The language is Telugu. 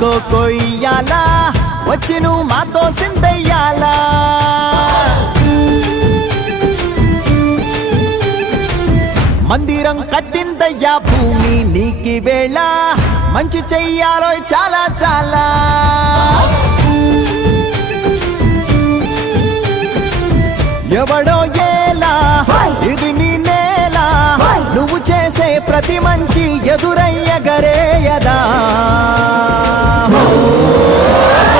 కొయ్యాలా వచ్చి నువ్వు మాతో సిందయ్యాలా మందిరం కట్టిందయ్యా భూమి నీకి వేళ మంచి చెయ్యాలో చాలా చాలా ఎవడో ఏలా ఇది నీ నేల నువ్వు చేసే ప్రతి మంచి ఎదురయ్య గరేయదా